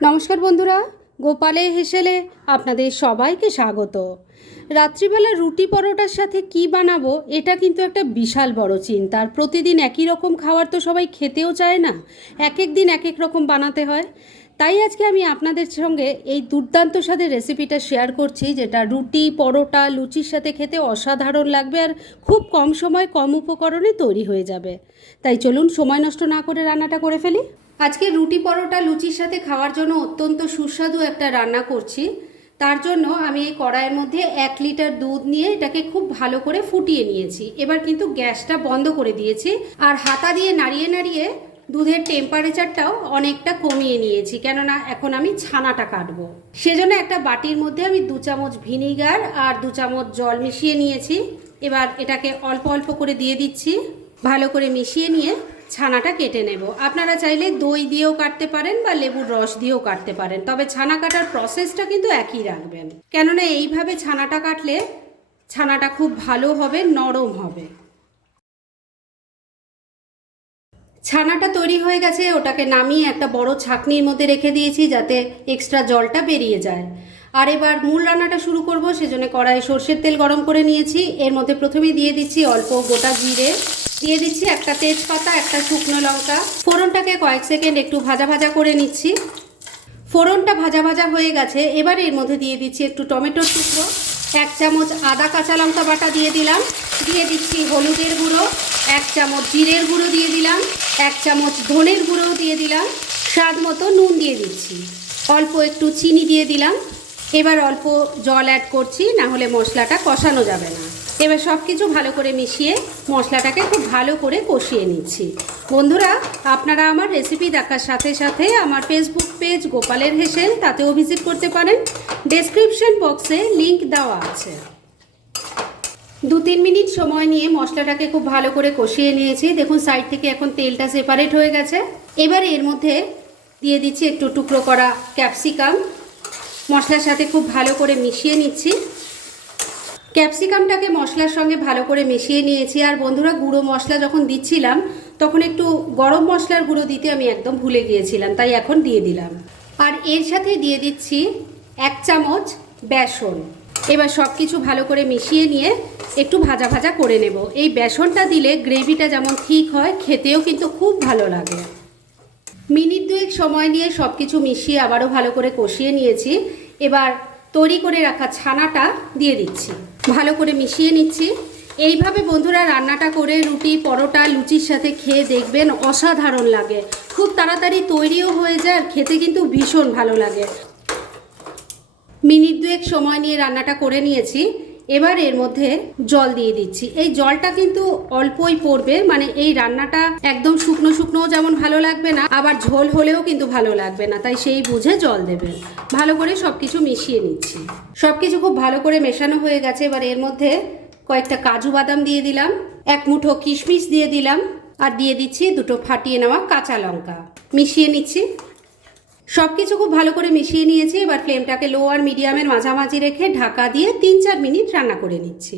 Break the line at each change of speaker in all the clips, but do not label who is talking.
নমস্কার বন্ধুরা, গোপালে হেসেলে আপনাদের সবাইকে স্বাগত। রাত্রিবেলা রুটি পরোটার সাথে কি বানাবো, এটা কিন্তু একটা বিশাল বড় চিন্তার প্রতিদিন একই রকম খাবার তো সবাই খেতেও চায় না এক এক দিন এক এক রকম বানাতে হয়। তাই আজকে আমি আপনাদের সঙ্গে এই দুর্দান্ত স্বাদের রেসিপিটা শেয়ার করছি, যেটা রুটি, পরোটা, লুচির সাথে খেতে অসাধারণ লাগবে আর খুব কম সময় কম উপকরণে তৈরি হয়ে যাবে। তাই চলুন সময় নষ্ট না করে রান্নাটা করে ফেলি। আজকে রুটি পরোটা, লুচির সাথে খাওয়ার জন্য অত্যন্ত সুস্বাদু একটা রান্না করছি। তার জন্য আমি এই কড়াইয়ের মধ্যে এক লিটার দুধ নিয়ে এটাকে খুব ভালো করে ফুটিয়ে নিয়েছি। এবার কিন্তু গ্যাসটা বন্ধ করে দিয়েছি আর হাতা দিয়ে নাড়িয়ে নাড়িয়ে দুধের টেম্পারেচারটাও অনেকটা কমিয়ে নিয়েছি, কেননা এখন আমি ছানাটা কাটবো। সেজন্য একটা বাটির মধ্যে আমি দু চামচ ভিনিগার আর দু চামচ জল মিশিয়ে নিয়েছি। এবার এটাকে অল্প অল্প করে দিয়ে দিচ্ছি। ভালো করে মিশিয়ে নিয়ে ছানাটা কেটে নেব। আপনারা চাইলে দই দিয়েও কাটতে পারেন বা লেবুর রস দিয়েও কাটতে পারেন, তবে ছানা কাটার প্রসেসটা কিন্তু একই রাখবেন। কেননা এইভাবে ছানাটা কাটলে ছানাটা খুব ভালো হবে, নরম হবে। ছানাটা তৈরি হয়ে গেছে, ওটাকে নামিয়ে একটা বড় ছাকনির মধ্যে রেখে দিয়েছি যাতে এক্সট্রা জলটা বেরিয়ে যায়। আর এবার মূল রান্নাটা শুরু করব, সেজন্য কড়াই সর্ষের তেল গরম করে নিয়েছি। এর মধ্যে প্রথমেই দিয়ে দিচ্ছি অল্প গোটা জিরে। দিয়ে দিচ্ছি একটা তেজপাতা, একটা শুকনো লঙ্কা। ফোড়নটাকে কয়েক সেকেন্ড একটু ভাজা ভাজা করে নিচ্ছি। ফোড়নটা ভাজা ভাজা হয়ে গেছে, এবার এর মধ্যে দিয়ে দিচ্ছি একটু টমেটোর টুকরো, এক চামচ আদা কাঁচা লঙ্কা বাটা দিয়ে দিলাম। দিয়ে দিচ্ছি হলুদের গুঁড়ো, এক চামচ জিরের গুঁড়ো দিয়ে দিলাম, এক চামচ ধনের গুঁড়ো দিয়ে দিলাম। স্বাদ মতো নুন দিয়ে দিচ্ছি। অল্প একটু চিনি দিয়ে দিলাম। এবার অল্প জল অ্যাড করছি, না হলে মশলাটা কষানো যাবে না। এবার সব কিছু ভালো করে মিশিয়ে মশলাটাকে খুব ভালো করে কষিয়ে নিচ্ছি। বন্ধুরা, আপনারা আমার রেসিপি দেখার সাথে সাথে আমার ফেসবুক পেজ গোপালের হেসেল, তাতেও ভিজিট করতে পারেন। ডেসক্রিপশন বক্সে লিংক দেওয়া আছে। দু তিন মিনিট সময় নিয়ে মশলাটাকে খুব ভালো করে কষিয়ে নিয়েছি। দেখুন সাইড থেকে এখন তেলটা সেপারেট হয়ে গেছে। এবার এর মধ্যে দিয়ে দিচ্ছি একটু টুকরো করা ক্যাপসিকাম মশলার সাথে খুব ভালো করে মিশিয়ে নিচ্ছি। ক্যাপসিকামটাকে মশলার সঙ্গে ভালো করে মিশিয়ে নিয়েছি। আর বন্ধুরা, গুঁড়ো মশলা যখন দিচ্ছিলাম, তখন একটু গরম মশলার গুঁড়ো দিতে আমি একদম ভুলে গিয়েছিলাম, তাই এখন দিয়ে দিলাম। আর এর সাথে দিয়ে দিচ্ছি এক চামচ বেসন। এবার সব কিছু ভালো করে মিশিয়ে নিয়ে একটু ভাজা ভাজা করে নেব। এই বেসনটা দিলে গ্রেভিটা যেমন ঠিক হয়, খেতেও কিন্তু খুব ভালো লাগে। মিনিট দুয়েক সময় নিয়ে সব কিছু মিশিয়ে আবারও ভালো করে কষিয়ে নিয়েছি। এবার তৈরি করে রাখা ছানাটা দিয়ে দিচ্ছি। ভালো করে মিশিয়ে নিচ্ছি। এইভাবে বন্ধুরা রান্নাটা করে রুটি, পরোটা, লুচির সাথে খেয়ে দেখবেন অসাধারণ লাগে। খুব তাড়াতাড়ি তৈরিও হয়ে যায় আর খেতে কিন্তু ভীষণ ভালো লাগে। মিনিট দুয়েক সময় নিয়ে রান্নাটা করে নিয়েছি। এবার এর মধ্যে জল দিয়ে দিচ্ছি। এই জলটা কিন্তু অল্পই পড়বে মানে এই রান্নাটা একদম শুকনো শুকনোও যেমন ভালো লাগবে না, আবার ঝোল হলেও কিন্তু ভালো লাগবে না, তাই সেই বুঝে জল দেবেন ভালো করে সব কিছু মিশিয়ে নিচ্ছি। সব কিছু খুব ভালো করে মেশানো হয়ে গেছে, এবার এর মধ্যে কয়েকটা কাজু বাদাম দিয়ে দিলাম, এক মুঠো কিশমিশ দিয়ে দিলাম, আর দিয়ে দিচ্ছি দুটো ফাটিয়ে নেওয়া কাঁচা লঙ্কা। মিশিয়ে নিচ্ছি। সব কিছু খুব ভালো করে মিশিয়ে নিয়েছি, এবার ফ্লেমটাকে লো আর মিডিয়ামের মাঝামাঝি রেখে ঢাকা দিয়ে তিন চার মিনিট রান্না করে নিচ্ছি।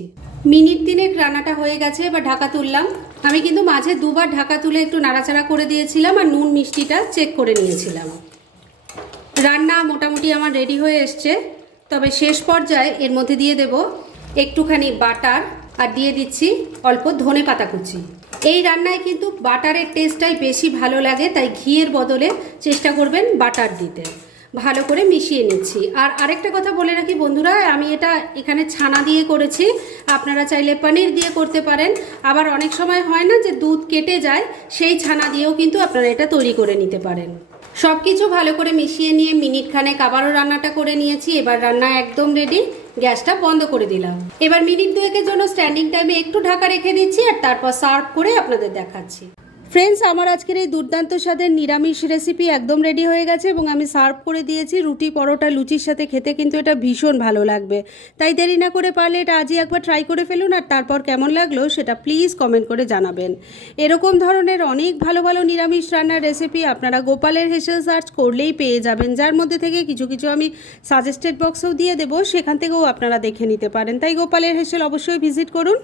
মিনিট তিনেক রান্নাটা হয়ে গেছে, এবার ঢাকা তুললাম। আমি কিন্তু মাঝে দুবার ঢাকা তুলে একটু নাড়াচাড়া করে দিয়েছিলাম আর নুন মিষ্টিটা চেক করে নিয়েছিলাম। রান্না মোটামুটি আমার রেডি হয়ে এসছে, তবে শেষ পর্যায়ে এর মধ্যে দিয়ে দেব একটুখানি বাটার আর দিয়ে দিচ্ছি অল্প ধনে পাতা কুচি। এই রান্নায় কিন্তু বাটারের টেস্টটাই বেশি ভালো লাগে, তাই ঘিয়ের বদলে চেষ্টা করবেন বাটার দিতে। ভালো করে মিশিয়ে নিচ্ছি। আর আরেকটা কথা বলে রাখি বন্ধুরা, আমি এটা এখানে ছানা দিয়ে করেছি। আপনারা চাইলে পনির দিয়ে করতে পারেন। আবার অনেক সময় হয় না যে দুধ কেটে যায়, সেই ছানা দিয়েও কিন্তু আপনারা এটা তৈরি করে নিতে পারেন। সব কিছু ভালো করে মিশিয়ে নিয়ে মিনিট খানেক আবারও রান্নাটা করে নিয়েছি। এবার রান্না একদম রেডি গ্যাসটা বন্ধ করে দিলাম। এবার মিনিট দুয়েকের জন্য স্ট্যান্ডিং টাইমে একটু ঢাকা রেখে দিচ্ছি আর তারপর সার্ভ করে আপনাদের দেখাচ্ছি। ফ্রেন্ডস আমার আজকের এই দুর্দান্ত স্বাদের নিরামিষ রেসিপি একদম রেডি হয়ে গেছে এবং আমি সার্ভ করে দিয়েছি রুটি, পরোটা, লুচির সাথে খেতে কিন্তু এটা ভীষণ ভালো লাগবে। তাই দেরি না করে পারলে এটা আজই একবার ট্রাই করে ফেলুন আর তারপর কেমন লাগল সেটা প্লিজ কমেন্ট করে জানাবেন। এরকম ধরনের অনেক ভালো ভালো নিরামিষ রান্নার রেসিপি আপনারা গোপালের হেসেল সার্চ করলেই পেয়ে যাবেন, যার মধ্যে থেকে কিছু কিছু আমি সাজেস্টেড বক্সেও দিয়ে দেবো, সেখান থেকেও আপনারা দেখে নিতে পারেন। তাই গোপালের হেসেল অবশ্যই ভিজিট করুন।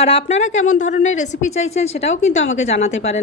আর আপনারা কেমন ধরনের রেসিপি চাইছেন সেটাও কিন্তু আমাকে জানাতে পারেন।